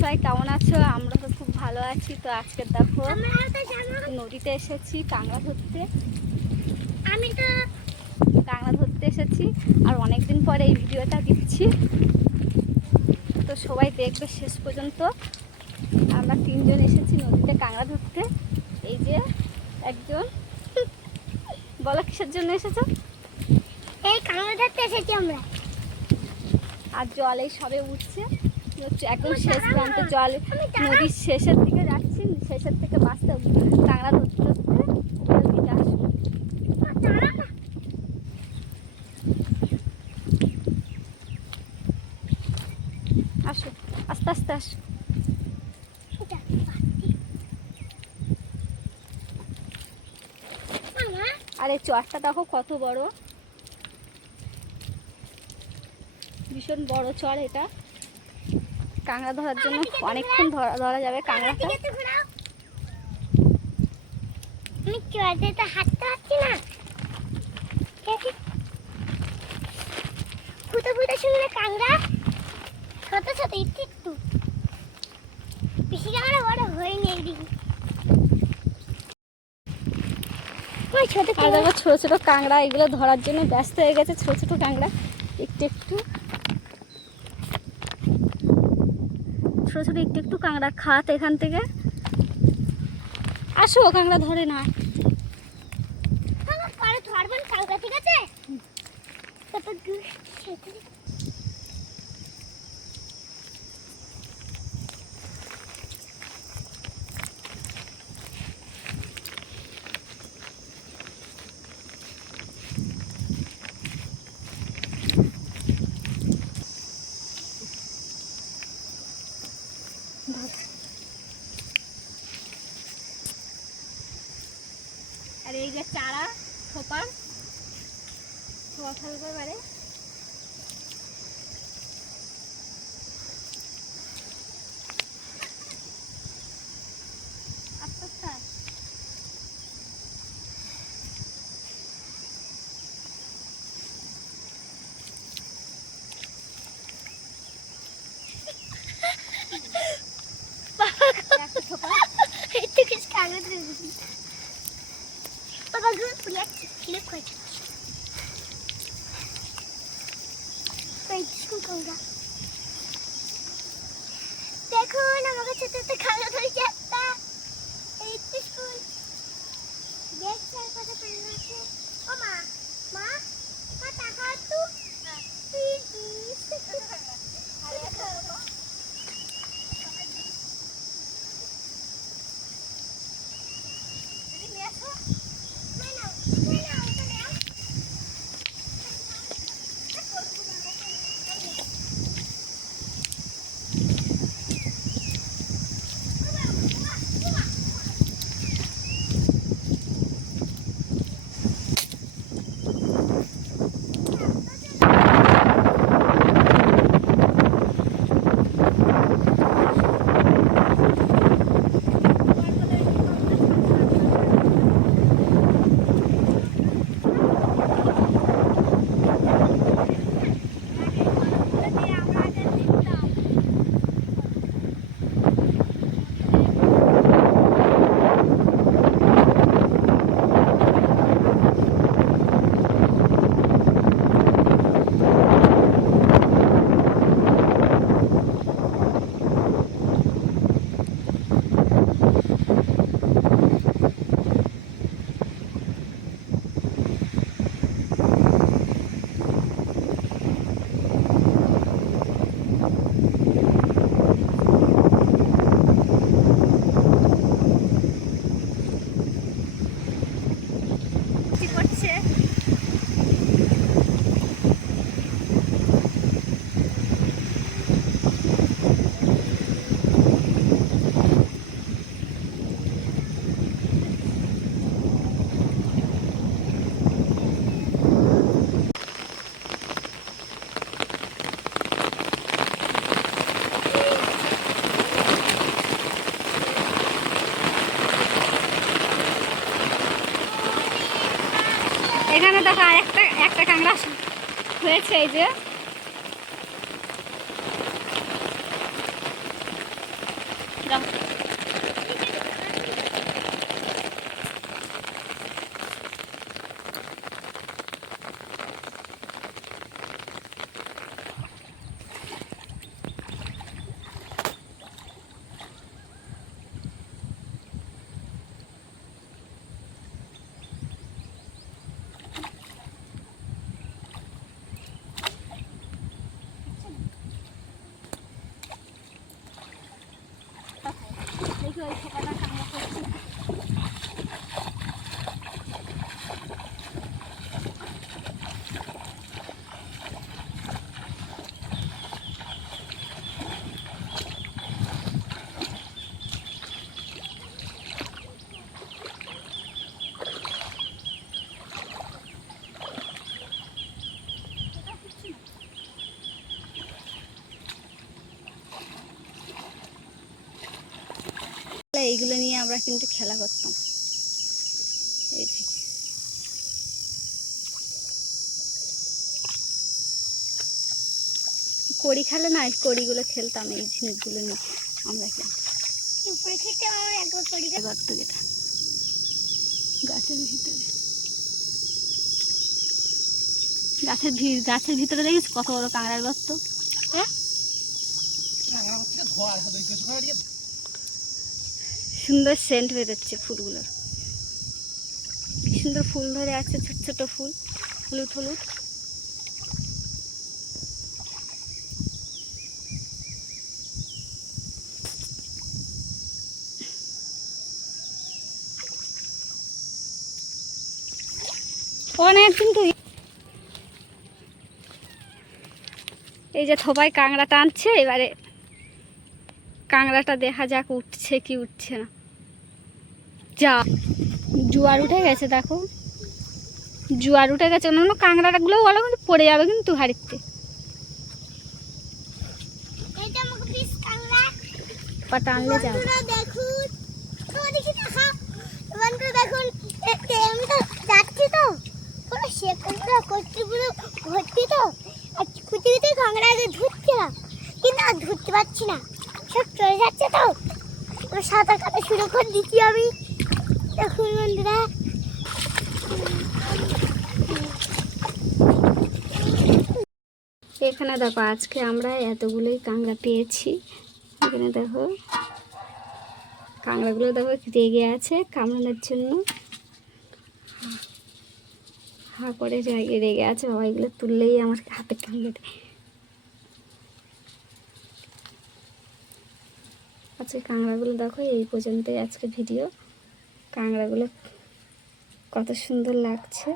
সবাই কেমন আছো? আমরা তো খুব ভালো আছি। তো আজকে দেখো নদীতে এসেছি কাঁকড়া ধরতে। আমি তো কাঁকড়া ধরতে এসেছি। আর অনেক দিন পরে এই ভিডিওটা দিচ্ছি। তো সবাই দেখবে শেষ পর্যন্ত। আমরা তিনজন এসেছি নদীতে কাঁকড়া ধরতে। এই যে একজন। বলো কিসের জন্য এসেছ? এই কাঁকড়া ধরতে এসেছি আমরা। আর জল এই সবে উঠছে। একদম শেষ প্রান্ত জল নদীর শেষের দিকে যাচ্ছি, শেষের থেকে বাঁচতে কাঁকড়া ধরতে ধরতে আসব আসো, আস্তে আস্তে আসো। আর চরটা দেখো কত বড়। ভীষণ বড় চর এটা। কাঁকড়া ধরার জন্য অনেকক্ষণ ধরা ধরা যাবে কাঁকড়াটা। আমি চড়তে হাঁটতে পারছি না। ফুটো ফুটো শুনলে কাঁকড়া? ছোট ছোট একটু একটু। বেশি কাঁকড়া বড় হয়নি একদিকে। ছোট ছোট কাঁকড়া এগুলো ধরার জন্য ব্যস্ত হয়ে গেছে ছোট ছোট কাঁকড়া। একটু একটু। ছোট ছোট একটু একটু কাঁকড়া খাত এখান থেকে। আসো কাঁকড়া ধরে না আমার পরে ধরবেন কাঁকড়া ঠিক আছে তারপর দুধ সেটা আর এই যে চারা থোপা থোপা ফেলবে এবারে আস্তে আস্তে আস। একটা থোপা একটু কিছু কাগজ দিয়েছি বাবা গুলো ফুলে ফ্লিপ করেছে এই স্কুল কাঁকড়া দেখুন আমার কাছে তো একটা কাঁকড়া ধরেছে একটা? এই তো স্কুল দেখছি আর কথা পেয়ে এখানে দেখো একটা একটা কাঁকড়া হয়েছে এই যে। যাও। দেখি ওই ঠোকাটা কামড়া করছে এইগুলো নিয়ে আমরা কিন্তু খেলা করতাম। এই যে। কড়ি খেলে না এই কড়িগুলো খেলতাম এই জিনিসগুলো নিয়ে আমরা গর্ত যেটা গাছের ভিতরে। গাছের গাছের ভিতরে দেখিস কত বড় কাঁকড়ার গর্ত। হ্যাঁ? সুন্দর সেন্ট বেরোচ্ছে ফুলগুলোর। কি সুন্দর ফুল ধরে আছে, ছোট ছোট ফুল, হলুদ হলুদ। অনেক কিন্তু এই যে থোপাই কাঁকড়া টানছে এবারে কাঁকড়াটা দেখা যাক উঠছে কি উঠছে না। যা জোয়ার উঠে গেছে দেখো। জোয়ার উঠে গেছে অন্যান্য কাঁকড়াগুলো বলো কিন্তু পড়ে যাবে কিন্তু হাড়িতে। এটা আমাকে পিস কাংলা পা টানলে যাবে বন্ধুরা দেখুন তো দেখি দেখুন এ- এ- আমি তো তো। পুরো শেকলগুলো কচি পুরো ভর্তি তো। আর কুচি কুচি কাংড়াকে ধুচ্ছিলাম কিন্তু আর ধরতে পারছি না। চলে যাচ্ছে তো। পুরো সাঁতার কাটা শুরু করে দিচ্ছি আমি। দেখুন বন্ধুরা। এখানে দেখো, আজকে আমরা এতগুলোই কাঁকড়া পেয়েছি। এখানে দেখো, কাঁকড়াগুলো দেখো রেগে আছে কামড়ানোর জন্য। হা করে রেগে আছে এগুলো তুললেই আমার হাতে কামড়ে দেয়। আজকে কাঁকড়াগুলো দেখো এই পর্যন্তই আজকে ভিডিও কাঁকড়াগুলো কত সুন্দর লাগছে।